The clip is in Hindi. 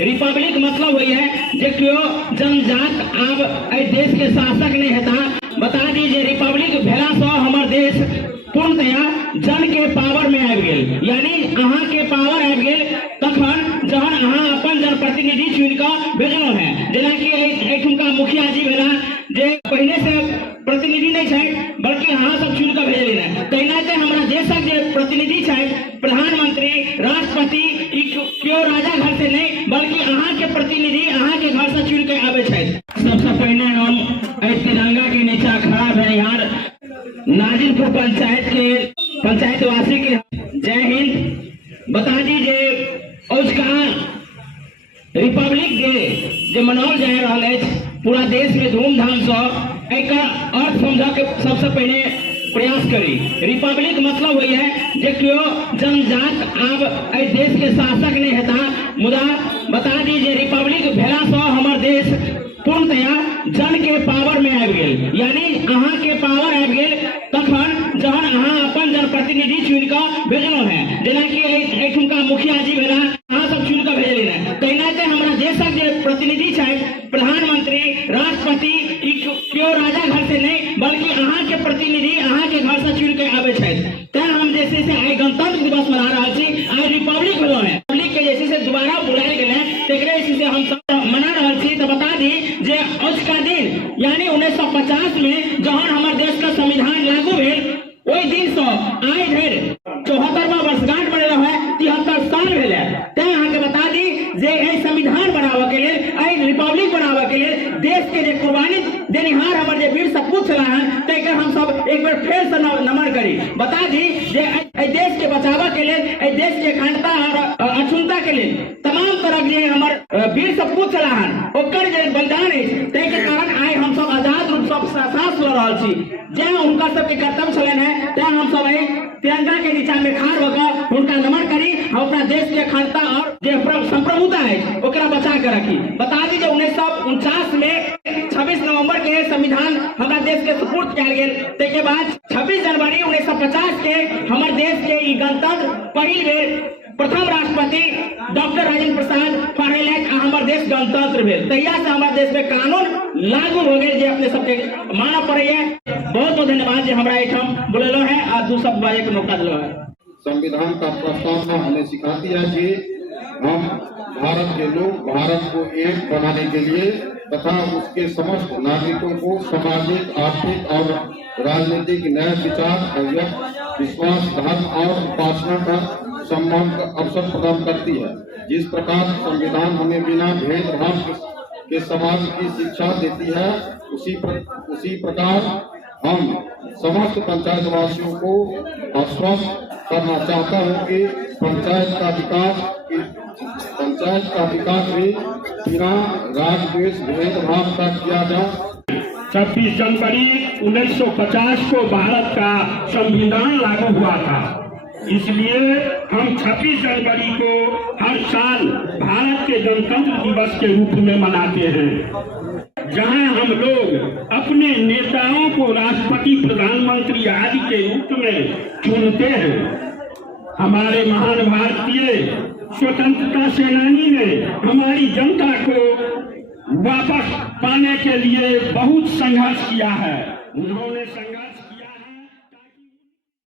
रिपब्लिक मतलब वही है जो क्यों जनजात अब देश के शासक नहीं हेता। बता दीजिए रिपब्लिक भेला से हमार देश पूर्णतया जन के पावर में आ गए, यानी अहाँ के पावर आ गए तखन जहन अहाँ अपन जनप्रतिनिधि चुन कर भेजलो है। जेना कि एठुमका मुखिया जी भेला जे पहले से प्रतिनिधि नहीं है बल्कि अहाँ सब चुन कर भेजले है। तैनाते हमारा देशक जे प्रतिनिधि है प्रधानमंत्री राष्ट्रपति क्यों राजा घर से नहीं बल्कि अहाँ के प्रतिनिधि अहाँ के घर से चुन के आवे है। सबसे पहले हम तिरंगा के नीचे खड़ा है यार नाजिरपुर पंचायत वासी के जय हिंद। बता दीजिए उसका रिपब्लिक डे जो मनाओल जा रहा है पूरा देश में धूमधाम से एक अर्थ समझा के सबसे पहले प्रयास करी। रिपब्लिक मतलब वही है जो क्यों जनजात अब देश के शासक नहीं हेता। मुदा बता दीजिए रिपब्लिक भेला से हमार देश पूर्णतया जन के पावर में आ गए, यानी अहाँ के पावर आ गए तखन जहन अहाँ अपन जनप्रतिनिधि चुन कर भेजलो है। जेना कि एठुमका मुखिया जी भेला अहाँ सब चुन कर भेजले है। तैनाते हमारा देशक जे प्रतिनिधि है प्रधानमंत्री राष्ट्रपति क्यों राजा घर से नहीं बल्कि अहाँ के प्रतिनिधि अहाँ के घर से चुन के आवे है। तै हम जैसे से आई गणतंत्र दिवस मना रहा छी, आई रिपब्लिक भेलो है। रिपब्लिक के जैसे से दोबारा बुलाए गए हैं तेकरे से हम सब मना रहा छी। तो बता दी जे आज का दिन यानी 1950 में जहन हमारे देश का संविधान लागू भेल वही दिन से आए धर 74वां वर्षगांठ बने रहा है 73 साल भेल है। तै अहाँ के बता दी जे संविधान बनावे के लिए रिपब्लिक बनावे के लिए देश के जे कुर्बानी देनिहार हमारे जे वीर सपूत छला है तेकर हम सब एक बार फिर से नमन करी। बता दी जे देश के बचावा के लिए देश के अखंडता और अखंडता के लिए तमाम तरह के हमारे वीर सपूत छला है ओकर जे बलिदान है तेके कारण आइ हम सब आजाद रूप से सांस ल रहल छी। जे उनका सबके कर्तव्य छलन है ते हम सब तिरंगा के नीचा में खाड़ होकर उनका नमन करी और अपना देश के अखंडता और जे संप्रभुता है ओकरा बचा के रखी। बता दी 1949 में 26 नवंबर के संविधान हमारा देश के सुपुर्द किया गया। तेके बाद 26 जनवरी 1950 के हमारे देश के गणतंत्र पहली बेर प्रथम राष्ट्रपति डॉक्टर राजेंद्र प्रसाद पढ़ेलक हमारे देश गणतंत्र भेल। तहिया से हमारे देश में कानून लागू हो गए जे अपने सबके माना पड़े है। बहुत बहुत धन्यवाद जे हमरा एठम बोलेलो है और दू शब्द बाजे के मौका दिलो है। संविधान का प्रस्तावना हमें सिखाती है कि हम भारत के लोग भारत को एक बनाने के लिए तथा उसके समस्त नागरिकों को सामाजिक आर्थिक और राजनीतिक नए विचार विश्वास धर्म और उपासना का सम्मान का अवसर प्रदान करती है। जिस प्रकार संविधान हमें बिना भेदभाव के समाज की शिक्षा देती है उसी प्रकार हम समस्त पंचायत वासियों को आश्वस्त करना चाहता हूँ कि पंचायत का विकास भी बिना राग द्वेष भेदभाव का किया जाए। 26 जनवरी 1950 को भारत का संविधान लागू हुआ था, इसलिए हम 26 जनवरी को हर साल भारत के गणतंत्र दिवस के रूप में मनाते हैं, जहां हम लोग अपने नेताओं को राष्ट्रपति प्रधानमंत्री आदि के रूप में चुनते हैं। हमारे महान भारतीय स्वतंत्रता सेनानी ने हमारी जनता को वापस पाने के लिए बहुत संघर्ष किया है। उन्होंने संघर्ष